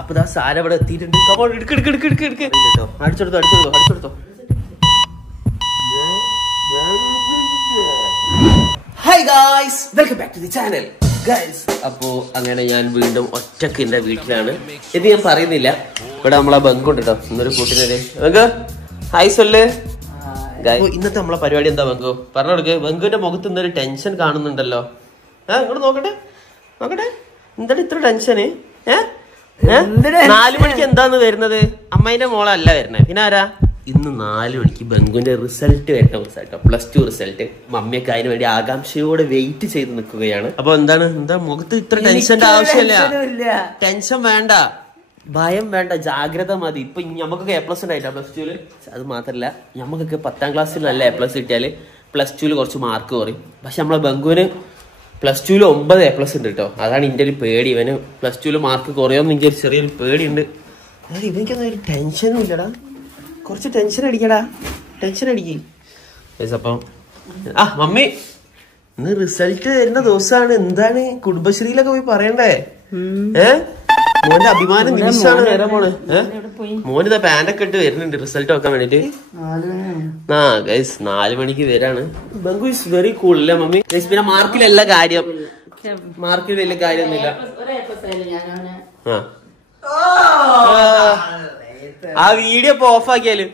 അപ്പൊ സാധനം ഇവിടെ എത്തിയിട്ടുണ്ട്. അടിച്ചെടുത്തോ. Hi guys, welcome back to the channel guys. അപ്പോ അങ്ങനെ ഞാൻ വീണ്ടും ഒറ്റക്ക് എന്റെ വീട്ടിലാണ്. ഇത് ഞാൻ പറയുന്നില്ല, ഇവിടെ നമ്മളെ ബങ്കുണ്ട് കേട്ടോ. ഇന്നൊരു കൂട്ടിനൊരു ബങ്കു ഹായ് സൊല്ല്. ഇന്നത്തെ നമ്മളെ പരിപാടി എന്താ ബങ്കു? പറഞ്ഞു കൊടുക്ക്. ബങ്കുവിന്റെ മുഖത്ത് ഇന്നൊരു ടെൻഷൻ കാണുന്നുണ്ടല്ലോ. ഇങ്ങോട്ട് നോക്കട്ടെ. എന്താണ് ഇത്ര ടെൻഷന്? 4 മണിക്ക് എന്താന്ന് വരുന്നത്? അമ്മേന്റെ മോളല്ല വരുന്നത്, പിന്നെ ആരാ? ഇന്ന് 4 മണിക്ക് ബംഗുവിന്റെ റിസൾട്ട് വരേണ്ട ദിവസമായിട്ടോ, +2 റിസൾട്ട്. മമ്മിയൊക്കെ അതിന് വേണ്ടി ആകാംക്ഷയോടെ വെയിറ്റ് ചെയ്ത് നിൽക്കുകയാണ്. അപ്പൊ എന്താ മുഖത്ത് ഇത്ര ടെൻഷന്റെ ആവശ്യമില്ല. ടെൻഷൻ വേണ്ട, ഭയം വേണ്ട, ജാഗ്രത മതി. ഇപ്പൊ നമുക്കൊക്കെ A+ ഉണ്ടായിട്ടാ +2. അത് മാത്രല്ല, നമുക്കൊക്കെ 10ാം ക്ലാസ്സിൽ നല്ല A+ കിട്ടിയാല് +2 കുറച്ച് മാർക്ക് കുറയും. പക്ഷെ നമ്മളെ ബംഗുവിന് +2 9 A+ ഉണ്ട് കേട്ടോ. അതാണ് ഇന്റെ ഒരു പേടി. ഇവന് +2 മാർക്ക് കുറയോന്ന് എനിക്ക് ചെറിയൊരു പേടിയുണ്ട്. ഇവനിക്കൊന്നും ഒരു ടെൻഷനും ഇല്ലടാ. കുറച്ച് ടെൻഷൻ അടിക്കടാ, ടെൻഷൻ അടിക്ക്. അപ്പം മമ്മി ഇന്ന് റിസൾട്ട് വരുന്ന ദിവസമാണ്. എന്താണ് കുടുംബശ്രീയിലൊക്കെ പോയി പറയണ്ടേ? മോന്റെ അഭിമാന നിമിഷമാണ് വരാൻ പോണ്. മോനിതാ പാൻറ്റൊക്കെ ഇട്ട് വരുന്നുണ്ട് റിസൾട്ട് നോക്കാൻ വേണ്ടിട്ട്. ഗൈസ് 4 മണിക്ക് വരാണ്. ബംഗു ഇസ് വെരി കൂൾ അല്ലേ മമ്മി? പിന്നെ മാർക്കിൽ എല്ലാ കാര്യം, മാർക്കിൽ വലിയ കാര്യമൊന്നുമില്ല. ആ വീഡിയോ ഇപ്പൊ ഓഫ് ആക്കിയാല്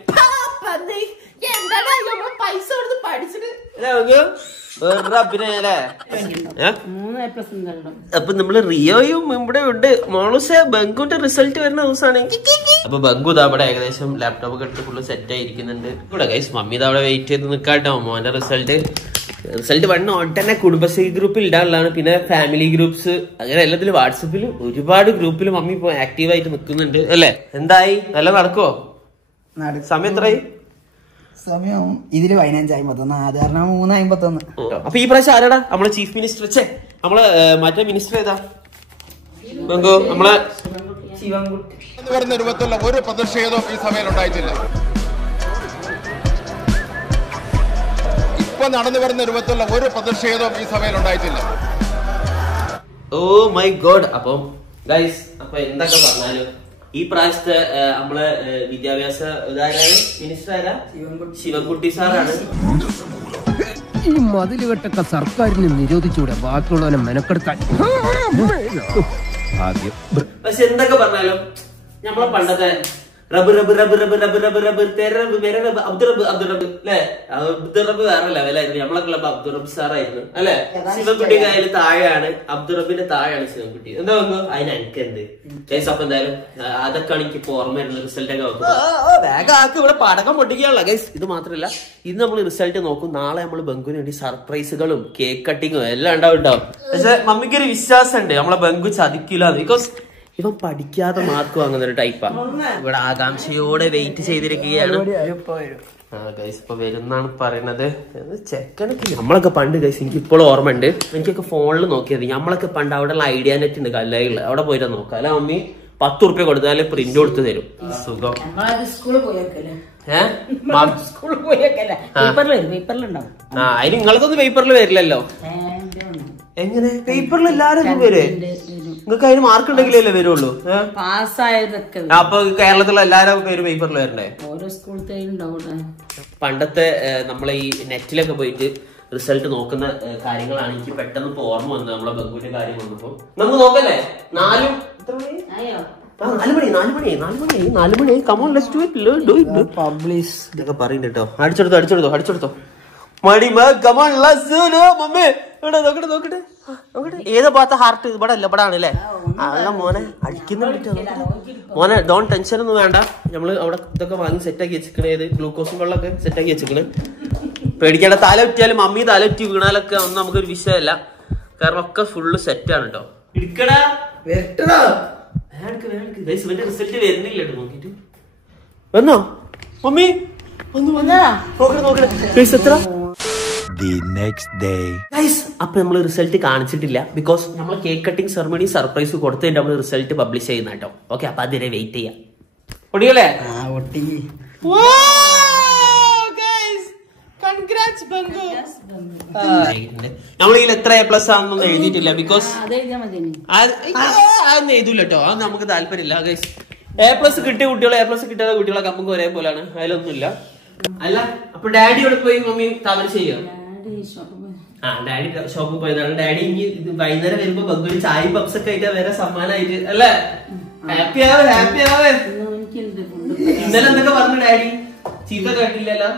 അപ്പൊ നമ്മള് റിയോയും ഇവിടെ ഉണ്ട്. മോളൂസെ ബംഗുന്റെ റിസൾട്ട് വരുന്ന ദിവസമാണ്. അപ്പൊ ബംഗു ഇതാ അവിടെ ഏകദേശം ലാപ്ടോപ്പ് ഒക്കെ എടുത്ത് ഫുള്ള് സെറ്റ് ആയിരിക്കുന്നുണ്ട്. ഇവിടെ ഗൈസ് മമ്മി ഇതാ അവിടെ വെയിറ്റ് ചെയ്ത് നിൽക്കാട്ടോ മോന്റെ റിസൾട്ട് വന്ന ഉടനെ കുടുംബശ്രീ ഗ്രൂപ്പിൽ ഇടാനുള്ളതാണ്. പിന്നെ ഫാമിലി ഗ്രൂപ്പ്സ്, അങ്ങനെ എല്ലാത്തിലും വാട്സപ്പിലും ഒരുപാട് ഗ്രൂപ്പിൽ മമ്മി ഇപ്പൊ ആക്റ്റീവായിട്ട് നിൽക്കുന്നുണ്ട് അല്ലേ? എന്തായി, നല്ല നടക്കുവോ? സമയം എത്രയായി? സമയം ഇതില് 15:51, അത് കാരണം 3:51. അപ്പൊ ഈ പ്രാവശ്യം ആരാടാ നമ്മളെ ചീഫ് മിനിസ്റ്റർ? നമ്മളെ മറ്റേ മിനിസ്റ്റർ ഏതാ ബംഗു? നമ്മളെ വരുന്ന രൂപത്തിലുള്ള ഒരു പ്രതിഷേധവും ഈ സഭയിൽ ഉണ്ടായിട്ടില്ല. ഇപ്പൊ നടന്നു വരുന്ന രൂപത്തിലുള്ള ഒരു പ്രതിഷേധവും ഈ സഭയിൽ ഉണ്ടായിട്ടില്ല. Oh my god. അപ്പം ഗൈസ്, അപ്പൊ എന്തൊക്കെ പറഞ്ഞാലും ഈ പ്രാവശ്യത്തെ നമ്മളെ വിദ്യാഭ്യാസ മിനിസ്റ്റർ ആരാ? ശിവൻകുട്ടി സാറാണ്. ഈ മതിലുകെട്ടൊക്കെ സർക്കാരിന് നിരോധിച്ചൂടെ, ബാക്കിയുള്ളവനെ മെനക്കെടുക്കാൻ. പക്ഷെ എന്തൊക്കെ പറഞ്ഞാലും നമ്മളെ പണ്ടത്തെ റബ്ബ് വേറെ ലെവലായിരുന്നു. നമ്മളെ ക്ലബ് അബ്ദുറബ് സാറായിരുന്നു അല്ലെ? ശിവൻകുട്ടി കയ്യിൽ താഴെയാണ്, അബ്ദുറബിന്റെ താഴെയാണ് ശിവൻകുട്ടി. എന്താ വന്നു അതിന് എനിക്കുണ്ട് കേസ്. അപ്പൊ എന്തായാലും അതൊക്കെയാണ് എനിക്ക് ഇപ്പൊ ഓർമ്മ വരുന്നത്. റിസൾട്ട് ഒക്കെ വേഗം ആക്ക്, ഇവിടെ പടക്കം പൊട്ടിക്കാനുള്ള ഗൈസ്. ഇത് മാത്രല്ല, ഇന്ന് നമ്മൾ റിസൾട്ട് നോക്കും. നാളെ നമ്മൾ ബംഗുവിന് വേണ്ടി സർപ്രൈസുകളും കേക്ക് കട്ടിങ്ങും എല്ലാം ഉണ്ടാവും. പക്ഷെ മമ്മിക്കൊരു വിശ്വാസം ഉണ്ട് നമ്മളെ ബംഗു ചതിക്കില്ല. ബിക്കോസ് ഇവൻ പഠിക്കാതെ മാർക്ക് വാങ്ങുന്ന ഒരു ടൈപ്പാ. ഇവിടെ ആകാംക്ഷയോടെ വെയിറ്റ് ചെയ്തിരിക്കുകയാണ്. ഗൈസ് ഇപ്പൊ വരുന്നാണ് പറയണത്. ചെക്കനൊക്കെ നമ്മളൊക്കെ പണ്ട് ഗൈസ്, എനിക്ക് ഇപ്പോഴും ഓർമ്മ ഉണ്ട്. എനിക്കൊക്കെ ഫോണിൽ നോക്കിയത്. നമ്മളൊക്കെ പണ്ട് അവിടെ ഉള്ള ഐഡിയ നെറ്റ് ഉണ്ട് കല്ലായിള്ള, അവിടെ പോയിട്ട് നോക്കാം അല്ലെ മമ്മി? 10 ഉറുപ്പ്യ കൊടുത്താല് പ്രിന്റ് കൊടുത്ത് തരും. സുഖം. അതിന് നിങ്ങൾക്കൊന്നും പേപ്പറിൽ വരില്ലല്ലോ. എങ്ങനെ പേപ്പറിൽ എല്ലാരും വരെ? നിങ്ങൾക്ക് അതിന് മാർക്ക് ഉണ്ടെങ്കിലല്ലേ വരുള്ളൂ. അപ്പൊ കേരളത്തിലുള്ള എല്ലാരും പേര് പേപ്പറിൽ വരണ്ടേ? പണ്ടത്തെ നമ്മളെ ഈ നെറ്റിലൊക്കെ പോയിട്ട് റിസൾട്ട് നോക്കുന്ന കാര്യങ്ങളാണ് എനിക്ക് പെട്ടെന്ന് ഇപ്പൊ ഓർമ്മ വന്നത്. നമ്മളെ ബംഗുവിന്റെ കാര്യം വന്നപ്പോ നമുക്ക് നോക്കല്ലേ? 4 മണി come on let's do it. Publish ഇതൊക്കെ പറയുന്നുണ്ട് കേട്ടോ. അടിച്ചെടുത്തോ മടി കമോൺ ലെറ്റ്സ് ഡു. മമ്മി ഇവിടെ നോക്കട്ടെ. ഏത് ഭാഗത്ത് ഹാർട്ട്? ഇവിടെ അല്ല, ഇവിടെ ആണല്ലേ? അല്ല മോനെ, അടിക്കുന്ന മോനെ. ഡോൺ ടെൻഷൻ ഒന്നും വേണ്ട. നമ്മള് അവിടെ ഇതൊക്കെ വാങ്ങി സെറ്റാക്കി വെച്ചിക്കണേ. ഏത് ഗ്ലൂക്കോസും വെള്ളമൊക്കെ സെറ്റാക്കി വെച്ചിക്കണേ. പേടിക്കേണ്ട. തല ഉറ്റിയാലും മമ്മി തല ഉറ്റി വീണാലൊക്കെ ഒന്നും നമുക്കൊരു വിഷയമല്ല. കാരണം ഒക്കെ ഫുള്ള് സെറ്റാണ് കേട്ടോ. ഇടിക്കടാ റിസൾട്ട് വരുന്നില്ല നോക്കിട്ട്. വന്നോ മമ്മി? നോക്കട്ടെ എത്ര? അപ്പൊ നമ്മള് റിസൾട്ട് കാണിച്ചിട്ടില്ല. ബിക്കോസ് നമ്മൾ കേക്ക് കട്ടിംഗ് സെറമണി സർപ്രൈസ് കൊടുത്തിട്ട് നമ്മള് റിസൾട്ട് പബ്ലിഷ് ചെയ്യുന്ന കേട്ടോ. ഓക്കെ, അപ്പൊ അതിനെ വെയിറ്റ് ചെയ്യാം. ഒടിയല്ലേ? നമ്മളിതിൽ എത്ര A+ ആണെന്നൊന്നും എഴുതിയിട്ടില്ല ബിക്കോസ് അതൊന്നും എഴുതൂല കേട്ടോ. അത് നമുക്ക് താല്പര്യമില്ല. A+ കിട്ടിയ കുട്ടികളോ A+ കിട്ടാത്ത കുട്ടികളൊക്കെ നമുക്ക് ഒരേപോലെയാണ്. അതിലൊന്നുമില്ല. അല്ല അപ്പൊ ഡാഡി ഇവിടെ പോയി മമ്മി താമരശ്ശേരിയോ? ഡാഡി ഷോപ്പിൽ പോയതാണ്. ഡാഡി ഇനി വൈകുന്നേരം വരുമ്പോ ബംഗൂരി ചായ പപ്സ് ഒക്കെ ആയിട്ട് വേറെ സമ്മാനമായിട്ട് അല്ലേ? ഹാപ്പി ആവേ ഹാപ്പി ആവേ. ഇന്നലെ എന്തൊക്കെ പറഞ്ഞു ഡാഡി? ചീത്ത കേട്ടില്ലല്ലോ.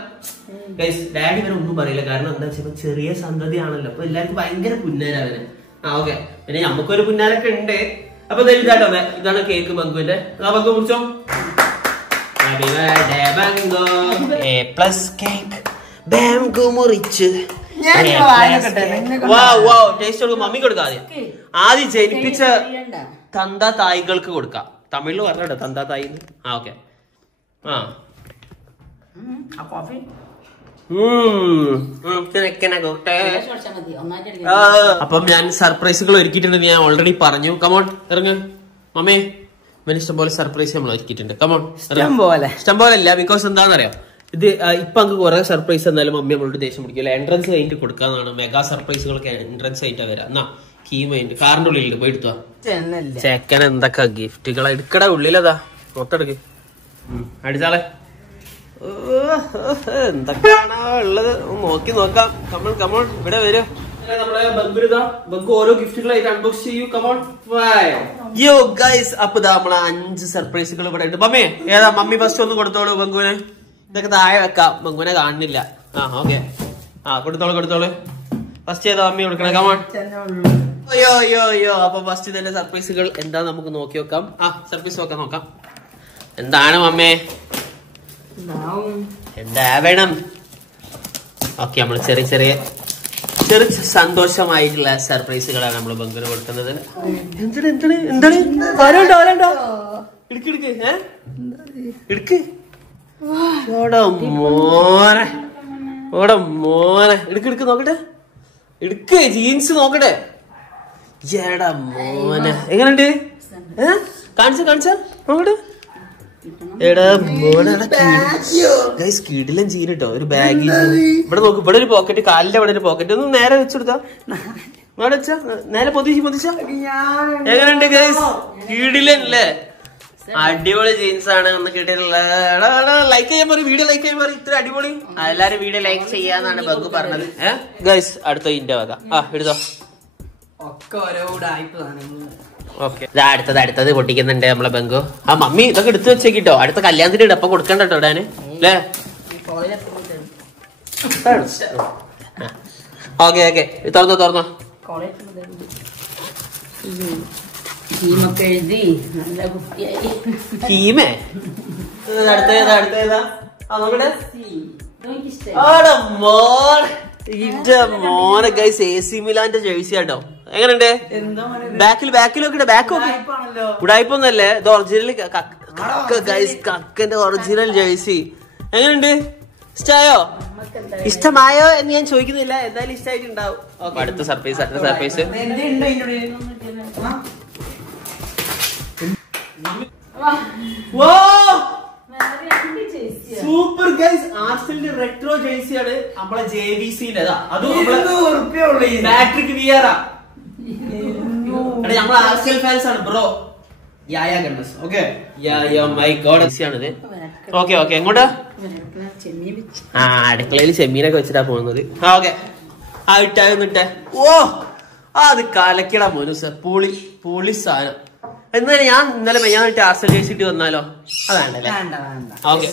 ഡാഡി വരെ ഒന്നും പറയില്ല. കാരണം എന്താ വെച്ചാൽ ചെറിയ സന്തതിയാണല്ലോ. അപ്പൊ എല്ലാവർക്കും ഭയങ്കര പുന്നാരവന്. ഓക്കെ, പിന്നെ നമുക്കൊരു പുന്നാരൊക്കെ ഉണ്ട്. അപ്പൊ ഇതാട്ടോ, ഇതാണ് കേക്ക് ബംഗുവിന്റെ. ബംഗു കുറിച്ചോ? A+ കേക്ക് ബാംഗു മുറിച്ച് മമ്മി കൊടുക്കാം. ആദ്യം ജനിപ്പിച്ച തന്താ തായികൾക്ക് കൊടുക്കാം. തമിഴില് പറഞ്ഞോ തന്താ തായി. ഓക്കെ. അപ്പം ഞാൻ സർപ്രൈസുകൾ ഒരുക്കിയിട്ടുണ്ടെന്ന് ഞാൻ ഓൾറെഡി പറഞ്ഞു. കമോൺ ഇറങ്ങ് മമ്മേ. ഇഷ്ടംപോലെ സർപ്രൈസ് നമ്മൾ ഒരുക്കിയിട്ടുണ്ട്. കമോൺ ഇഷ്ടം പോലെ അല്ല, ബിക്കോസ് എന്താണെന്നറിയാം, ഇത് ഇപ്പൊ നമുക്ക് കുറെ സർപ്രൈസ് എന്നാലും മമ്മി നമ്മളോട് ദേഷ്യം പിടിക്കില്ല. എൻട്രൻസ് കഴിഞ്ഞിട്ട് കൊടുക്കാന്നാണ്. മെഗാ സർപ്രൈസുകളൊക്കെ എൻട്രൻസ് ആയിട്ടാ വരാം. എന്നാ കീ മൈൻഡ് കാറിന്റെ ഉള്ളിലുണ്ട്, പോയി എടുത്തോ. ചെക്കൻ എന്തൊക്കെ ഗിഫ്റ്റുകൾ എടുക്കട ഉള്ളിലതാ മൊത്തെടുക്ക്. അടിച്ചാളെ എന്തൊക്കെയാണോ ഉള്ളത് നോക്കി നോക്കാം. കമോൺ കമോൺ ഇവിടെ വരും. നമ്മളെ ബംഗു ഓരോ ഗിഫ്റ്റുകളായിട്ട് അൺബോക്സ് ചെയ്യൂ. കമോൺ യോ ഗൈസ്. അപ്പൊ ഇതാ നമ്മളെ 5 സർപ്രൈസുകൾ ഇവിടെ ഉണ്ട്. മമ്മി ഏതാ? മമ്മി ഫസ്റ്റ് ഒന്ന് കൊടുത്തോളൂ ബംഗുവിന്. ഇതൊക്കെ താഴെ വെക്കാം, ബംഗുവിനെ കാണുന്നില്ല. ഓക്കെ. കൊടുത്തോളൂ. ഫസ്റ്റ് ഏതാ മമ്മി കൊടുക്കണേ? കമോൺ. യോ. അപ്പൊ ഫസ്റ്റ് തന്നെ സർപ്രൈസുകൾ എന്താ നമുക്ക് നോക്കി നോക്കാം. സർപ്രൈസ് നോക്കാം. എന്താണ് മമ്മേ? എന്താ വേണം? ഓക്കെ, നമ്മള് ചെറിയ സന്തോഷമായിട്ടുള്ള സർപ്രൈസുകളാണ് നമ്മൾ ബംഗുവിന് കൊടുക്കുന്നത്. എന്താണ് എടുക്ക് നോക്കട്ടെ. എടുക്ക് ജീൻസ് നോക്കട്ടെ. ചേടാ മോനെ എങ്ങനെയുണ്ട്? കാണിച്ച നോക്കട്ടെ. എടാ മോനെ കിടിലൻ ജീൻ കേട്ടോ. ഒരു ബാഗിൽ ഇവിടെ നോക്ക്. ഇവിടെ ഒരു പോക്കറ്റ്, കാലിന്റെ അവിടെ ഒരു പോക്കറ്റ്. ഒന്ന് നേരെ വെച്ചെടുത്താ വെച്ചാ നേരെ പൊതിച്ച എങ്ങനെയുണ്ട് ഗൈസ്? കിടിലൻ അല്ലേ? അടിപൊളി ജീൻസ് ആണ് ഒന്ന് കിട്ടിയിട്ടുള്ളത്. ലൈക്ക് ചെയ്യാൻ പറയും, വീഡിയോ ലൈക്ക് ചെയ്യാൻ പറയും. ഇത്ര അടിപൊളി. എല്ലാരും വീഡിയോ ലൈക്ക് ചെയ്യാന്നാണ് ബംഗു പറഞ്ഞത്. ഗൈസ് അടുത്ത ഇന്റെ വക എടുത്തോ. ഒക്കെ ഓരോ ഉടായിപ്പ് സാധനങ്ങൾ. ഓക്കെ, അടുത്തത് പൊട്ടിക്കുന്നുണ്ട് നമ്മളെ ബംഗു. മമ്മി ഇതൊക്കെ എടുത്തു വെച്ചേക്കിട്ടോ. അടുത്ത കല്യാണത്തിന് ഇടപ്പം കൊടുക്കണ്ട കേട്ടോ ഇടാന് അല്ലേ? ഓക്കെ തുറന്നോ. ഹീമേ അടുത്തേതാ? മോനെ ഗൈസ് AC മിലാന്റെ ജേഴ്സി ആട്ടോ. എങ്ങനെയുണ്ട്? ബാക്കിൽ ഉടായിപ്പൊന്നല്ലേ? ഇത് ഒറിജിനൽ ഗൈസ്, കക്കന്റെ ഒറിജിനൽ ജേഴ്സി. എങ്ങനെയുണ്ട്? ഇഷ്ടമായോ എന്ന് ഞാൻ ചോദിക്കുന്നില്ല, എന്തായാലും ഇഷ്ടമായിട്ടുണ്ടാവും. അടുത്ത സർപ്രൈസ് സൂപ്പർ ഗൈസ്. ആർസെലിന്റെ റെട്രോ ജേഴ്സിയാണ് നമ്മളെ JVCന്റെ. അതും ബാട്രിക് വിയറ. നമ്മളെ ആർസെൽ ഫാൻസ് ആണ് ബ്രോ. മൈ ഗോഡ് ആണിത്. ഓക്കെ എങ്ങോട്ടാ? അടുക്കളയിൽ ചെമ്മീനൊക്കെ വെച്ചിട്ടാ പോകുന്നത്. ഓക്കെ ഇട്ടേ. അത് കലക്കിടാ മോനുസ. പുളി സാധനം. എന്നാലും ഞാൻ ഇന്നലെ മെയ്യാനായിട്ട് ആർസെൽ ജേഴ്സിട്ട് വന്നാലോ? അതാണ്ടല്ലേ? ഓക്കെ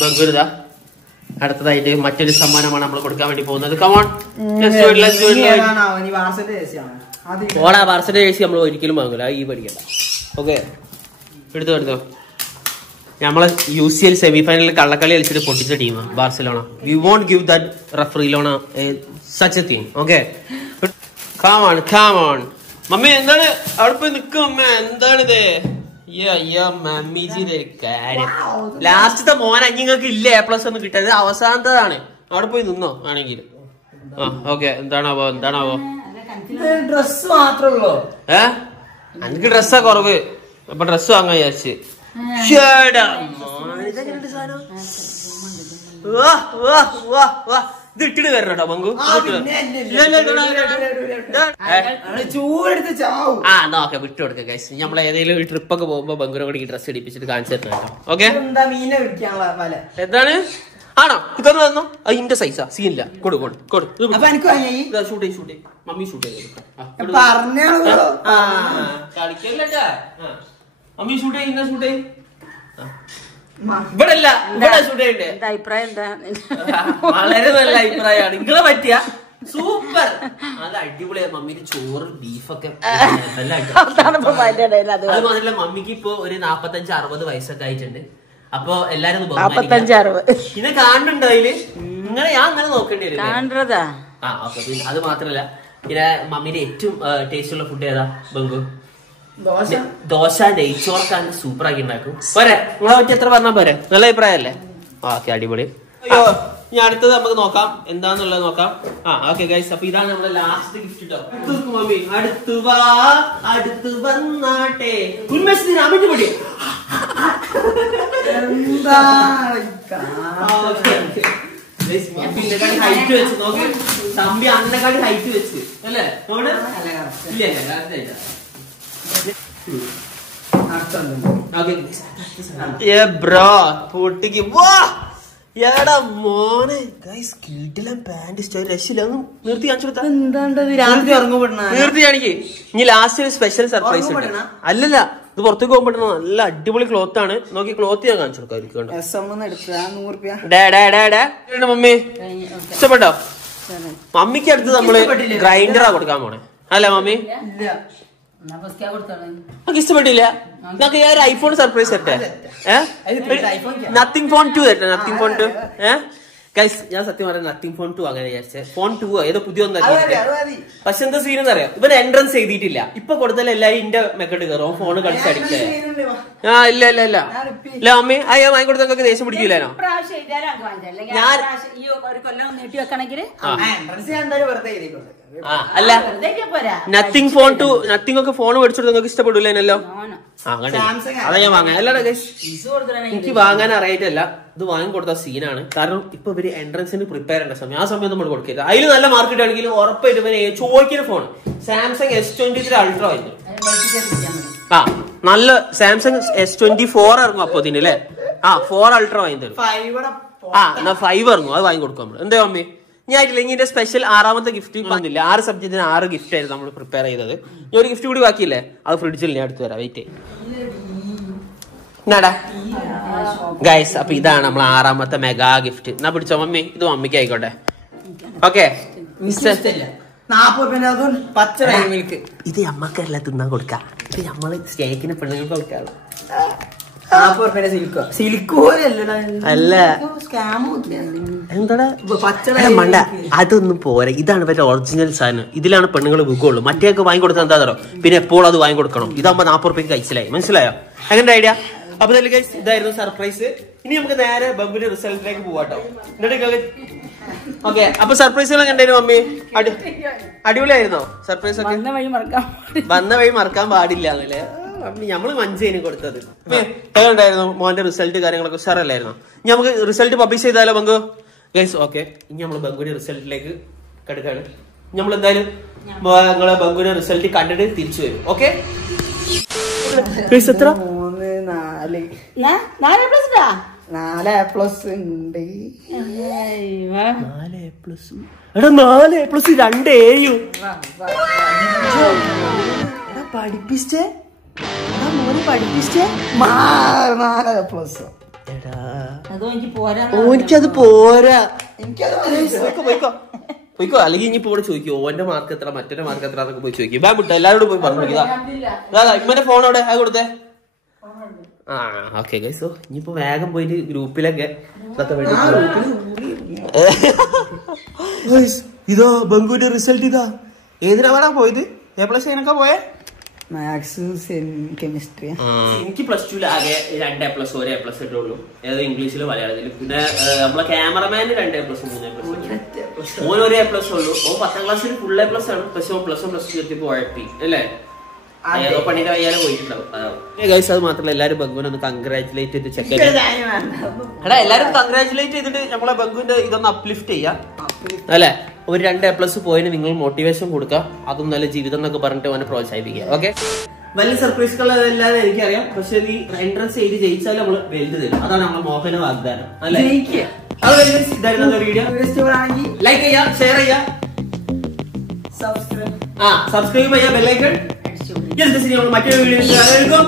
ബംഗുരുതാ. അടുത്തതായിട്ട് മറ്റൊരു സമ്മാനമാണ് നമ്മൾ കൊടുക്കാൻ വേണ്ടി പോകുന്നത്. കമോൺ ഓടാ. ബാർസന്റെ ജേഴ്സി നമ്മൾ ഒരിക്കലും വാങ്ങൂല, ഈ പഠിക്കണ്ട. ഓക്കെ എടുത്തോ. നമ്മളെ UCL സെമിഫൈനലിൽ കള്ളക്കളി കളിച്ചിട്ട് പൊട്ടിച്ച ടീമാണ് Barcelona. We won't give that റഫറിലോണ such a thing. Okay come on. Mummy എന്താണ് അവിടെ പോയി നിക്കും? അമ്മ എന്താണിത്? മമ്മിജിയുടെ കാര്യം. ലാസ്റ്റത്തെ മോൻ നിങ്ങൾക്ക് ഇല്ല A+ ഒന്നും കിട്ടിയത്, അവസാനത്തതാണ്. അവിടെ പോയി നിന്നോ ആണെങ്കിൽ. ഓക്കെ എന്താണാവോ? ഡ്രസ് മാത്രമല്ലോ. എനിക്ക് ഡ്രസ്സാ കുറവ്. അപ്പൊ ഡ്രസ് വാങ്ങാൻ വിചാരിച്ച്. ഇത് ഇട്ടിട്ട് വരണം കേട്ടോ ബംഗു. ചൂടെടുത്ത് ചാവും. ആ എന്നാ ഓക്കെ വിട്ടു കൊടുക്ക ഗൈസ്. നമ്മൾ ഏതെങ്കിലും ഒരു ട്രിപ്പ് ഒക്കെ പോകുമ്പോ ബംഗുനെ കൂടി ഈ ഡ്രസ് ഇടിപ്പിച്ചിട്ട് കാണിച്ചു തരണം കേട്ടോ. ഓക്കെ എന്താ മീനെ പിടിക്കാനുള്ള വല? എന്താണ് ആണോ ഇതൊന്നും തന്നോ? അതിന്റെ സൈസാ സീനില്ല. കൊടു കൊടു കൊടു അപ്പൊ എനിക്ക് വാങ്ങി ഷൂട്ട് ചെയ്ത് മമ്മി ഷൂട്ട് ചെയ്ത് പറഞ്ഞോ. കളിക്കല്ലേ മമ്മി ഷൂട്ട് ചെയ്യുന്ന ഷൂട്ട് ചെയ്യും. ഇവിടെ അല്ല ഇവിടെ ഷൂട്ട് ചെയ്യണ്ടേ? അഭിപ്രായം എന്താ? വളരെ നല്ല അഭിപ്രായമാണ്. നിങ്ങളെ പറ്റിയ സൂപ്പർ. നല്ല അടിപൊളിയാ. മമ്മിക്ക് ചോറ് ബീഫൊക്കെ അത് മാത്രല്ല മമ്മിക്ക് ഇപ്പൊ ഒരു 45-60 വയസ്സൊക്കെ ആയിട്ടുണ്ട്. അപ്പൊ എല്ലാരും ഇന്നെ കാണുന്നുണ്ടോ അതില്? നിങ്ങളെ ഞാൻ അങ്ങനെ നോക്കേണ്ടി വരും. ആ ഓക്കെ. അത് മാത്രല്ല പിന്നെ മമ്മിന്റെ ഏറ്റവും ടേസ്റ്റ് ഉള്ള ഫുഡ് ഏതാ ബംഗു? ദോശ നെയ്ച്ചോറൊക്കെ സൂപ്പർ ആക്കി ഉണ്ടാക്കും. പോരെ നിങ്ങളെ പറ്റി എത്ര പറഞ്ഞാ പോരെ? നല്ല അഭിപ്രായല്ലേ? ഓക്കെ അടിപൊളി. അയ്യോ ഇനി അടുത്തത് നമുക്ക് നോക്കാം എന്താന്നുള്ളത് നോക്കാം. ആ ഓക്കെ ഗൈസ്. അപ്പൊ ഇതാണ് നമ്മുടെ ലാസ്റ്റ് ഗിഫ്റ്റ് കേട്ടോ. മമ്മി അടുത്ത് വാ അടുത്ത് വന്നാട്ടെ ഉന്മേഷത്തിന് അമിട്ട് പൊടി. ഹൈറ്റ് വെച്ച് നോക്കി തമ്പി അന്നെക്കാട്ടി ഹൈറ്റ് വെച്ച് അല്ലേ? ബ്രോ പൊട്ടിക്ക് എടാ മോനെ ഗൈസ് കിടിലൻ പാന്റ് സ്റ്റൈൽ രക്ഷയില്ല. ഒന്ന് നിർത്തി കാണിച്ചു കൊടുത്താ നിർത്തി കാണിക്ക്. ഇനി ലാസ്റ്റ് ഒരു സ്പെഷ്യൽ സർപ്രൈസ് ഉണ്ട്. അല്ലല്ല ഇത് പുറത്തേക്ക് പോകുമ്പോഴേ നല്ല അടിപൊളി ക്ലോത്ത് ആണ്. നോക്കി ക്ലോത്ത് ഞാൻ കാണിച്ചു കൊടുക്കാം. മമ്മി ഇഷ്ടപ്പെട്ടോ? മമ്മിക്ക് അടുത്ത് നമ്മള് ഗ്രൈൻഡറാ കൊടുക്കാൻ പോണേ അല്ലേ മമ്മി? നമുക്ക് ഇഷ്ടപ്പെട്ടില്ല. നമുക്ക് ഞാൻ ഒരു ഐഫോൺ സർപ്രൈസ് തരട്ടെ. നത്തിങ് ഫോൺ 2 തരട്ടെ. നത്തിങ് ഫോൺ 2 ഗൈസ് ഞാൻ സത്യം പറയാം നത്തിങ് ഫോൺ 2 അങ്ങനെ വിചാരിച്ചേ. ഫോൺ 2 ഏതോ പുതിയ ഒന്നും. പക്ഷെ എന്താ സീൻ എന്ന് അറിയാം? ഇവൻ എൻട്രൻസ് എഴുതിയിട്ടില്ല. ഇപ്പൊ കൊടുത്താലും എല്ലാരും ഇന്റെ മെക്കട്ട് കയറും ഫോണ് കളിച്ചടിക്കേ. ആ ഇല്ല ഇല്ല ഇല്ല ഇല്ല മമ്മി അയ്യോ വാങ്ങി കൊടുത്തൊക്കെ ദേഷ്യം പിടിക്കില്ലാനോ? ഞാൻ അല്ല നത്തിങ് ഫോൺ 2 നത്തിങ് ഒക്കെ ഫോൺ മേടിച്ചോട്ട് നിങ്ങൾക്ക് ഇഷ്ടപ്പെടില്ലല്ലോ. അതാ ഞാൻ വാങ്ങാൻ. അല്ലാതെ എനിക്ക് വാങ്ങാൻ അറിയായിട്ടല്ല. ഇത് വാങ്ങി കൊടുത്ത സീനാണ്. കാരണം ഇപ്പൊ ഇവര് എൻട്രൻസിന് പ്രിപ്പയർ ചെയ്യേണ്ട സമയം. ആ സമയം നമ്മൾ കൊടുക്കരുത്. അതിൽ നല്ല മാർക്ക് ഇട്ടാണെങ്കിലും ഉറപ്പായിട്ട് ഇവര് ചോദിക്കുന്ന ഫോൺ സാംസങ് S23 അൾട്രാ ആയിരുന്നു. ആ നല്ല സാംസങ് S24 ഇറങ്ങും അപ്പൊ ഇതിന് അല്ലേ? ആ 4 അൾട്രാ വാങ്ങി തരും. ആ എന്നാ 5 ഇറങ്ങും. അത് വാങ്ങി കൊടുക്കും നമ്മള്. എന്താ മമ്മി? ഞാൻ ഇതിന്റെ സ്പെഷ്യൽ 6ാമത്തെ ഗിഫ്റ്റ് വന്നില്ല. 6 സബ്ജക്റ്റിന് 6 ഗിഫ്റ്റ് ആയിരുന്നു നമ്മൾ പ്രിപ്പയർ ചെയ്തത്. ഇനി ഒരു ഗിഫ്റ്റ് കൂടി ബാക്കിയില്ലേ? അത് ഫ്രിഡ്ജിൽ ഞാൻ എടുത്തു തരാം. വെയിറ്റ് എന്നാടാ ഗൈസ്. അപ്പൊ ഇതാണ് നമ്മൾ 6ാമത്തെ മെഗാ ഗിഫ്റ്റ്. എന്നാ പിടിച്ചോ മമ്മി. ഇത് മമ്മിക്ക് ആയിക്കോട്ടെ. ഓക്കെ ഇത് അമ്മക്കല്ല തിന്നാൻ കൊടുക്കാം. ഇത് നമ്മള് സ്റ്റേക്കിന് പെണ്ണുങ്ങൾക്ക് കൊടുക്കാറ്. അല്ല എന്താടാ മണ്ട അതൊന്നും പോരാ. ഇതാണ് ഇവരുടെ ഒറിജിനൽ സാധനം. ഇതിലാണ് പെണ്ണുങ്ങൾ വിൽക്കുള്ളൂ. മറ്റേക്ക് വാങ്ങി കൊടുത്താൽ എന്താ തരോ? പിന്നെ എപ്പോഴും അത് വാങ്ങി കൊടുക്കണം. ഇതാകുമ്പോ 40 രൂപയ്ക്ക് കഴിച്ചിലായി. മനസ്സിലായോ? അങ്ങനെ ഐഡിയ. അപ്പൊ ഇതായിരുന്നു സർപ്രൈസ്. ഇനി നമുക്ക് നേരെ ബംബുവിന്റെ റിസൾട്ടിലേക്ക് പോവാട്ടോ. എന്നിട്ട് ഓക്കെ അപ്പൊ സർപ്രൈസുകളൊക്കെ ഉണ്ടായിരുന്നു മമ്മി? അടിപൊളിയായിരുന്നോ സർപ്രൈസ് ഒക്കെ? വന്ന വഴി മറക്കാൻ പാടില്ല എന്നല്ലേ നമ്മള് മഞ്ചേന് കൊടുത്തത്. ഉണ്ടായിരുന്നു മോന്റെ റിസൾട്ട് കാര്യങ്ങളൊക്കെ ഉഷാറല്ലായിരുന്നു. ഇനി നമുക്ക് റിസൾട്ട് പബ്ലിഷ് ചെയ്താലോ ബംഗു? ഗൈസ് ഓക്കെ ഇനി നമ്മള് ബംഗുവിന്റെ റിസൾട്ടിലേക്ക് കിടക്കാണ്. നമ്മൾ എന്തായാലും നിങ്ങളെ ബംഗുവിന്റെ റിസൾട്ട് കണ്ടിട്ട് തിരിച്ചു വരും. ഓക്കെ എത്ര? 4 A+ ഉണ്ട്. 4 A+. എടാ 4 A+ 2 Aയും പഠിപ്പിച്ചേ. എനിക്കത് പോരാ. പോയിക്കോ. അല്ലെങ്കിൽ ഇനി പോയി ചോദിക്കോ ഓന്റെ മാർക്ക് എത്ര മറ്റേ മാർക്ക് എത്ര എന്നൊക്കെ പോയി ചോദിക്കും. ബാ വിട്ടോ എല്ലാരോടും പോയി പറഞ്ഞു. ഇമ്മന്റെ ഫോൺ അവിടെ അത് കൊടുത്തേ. ആ ഓക്കെ ഗൈസ്. ഇനിയിപ്പോ വേഗം പോയിട്ട് ഗ്രൂപ്പിലൊക്കെ ഇതാ ബംഗുവിന്റെ റിസൾട്ട്. ഇതാ ഏതിനാ വേണ പോയത്? A+ അതിനൊക്കെ പോയേ? Maths chemistry. എനിക്ക് +2 ആകെ 2 A+, 1 A+ ഇട്ടുള്ളൂ. ഏതോ ഇംഗ്ലീഷിലും മലയാളത്തിലും. പിന്നെ നമ്മളെ ക്യാമറമാന് 2 A+, 3 A+. ഓൻ 1 A+ ഉള്ളൂ. ഓൻ 10ാം ക്ലാസ്സിൽ ഫുൾ A+ ആണ്. പക്ഷെ ഓൻ +1 +2 എത്തിയപ്പോ ഉഴപ്പി അല്ലേ? ഏതോ പണിയുടെ വയ്യാതെ പോയിട്ടുണ്ടാവും. അത് മാത്രമല്ല എല്ലാരും ബംഗുവിനെ ഒന്ന് കൺഗ്രാറ്റുലേറ്റ് ചെയ്ത് ചെക്ക്. എടാ എല്ലാരും കൺഗ്രാറ്റുലേറ്റ് ചെയ്തിട്ട് നമ്മളെ ബംഗുവിന്റെ ഇതൊന്ന് അപ്ലിഫ്റ്റ് ചെയ്യാം. അല്ലെ? ഒരു 2 A+ പോയിന് നിങ്ങൾ മോട്ടിവേഷൻ കൊടുക്കുക. അതും നല്ല ജീവിതം എന്നൊക്കെ പറഞ്ഞിട്ട് അവനെ പ്രോത്സാഹിപ്പിക്കുക. ഓക്കെ, വലിയ സർപ്രൈസുകളല്ലാതെ എനിക്കറിയാം. പക്ഷെ ഈ എൻട്രൻസ് ചെയ്ത് ജയിച്ചാൽ നമ്മള് വലുത് തരും. അതാണ് നമ്മുടെ മോഹന വാഗ്ദാനം അല്ലെ? ഇതായിരുന്നു വീഡിയോ. ലൈക്ക് ചെയ്യാ, ഷെയർ ചെയ്യാ, സബ്സ്ക്രൈബ് ചെയ്യാ, ബെല്ലൈക്കൺ. മറ്റൊരു വീഡിയോ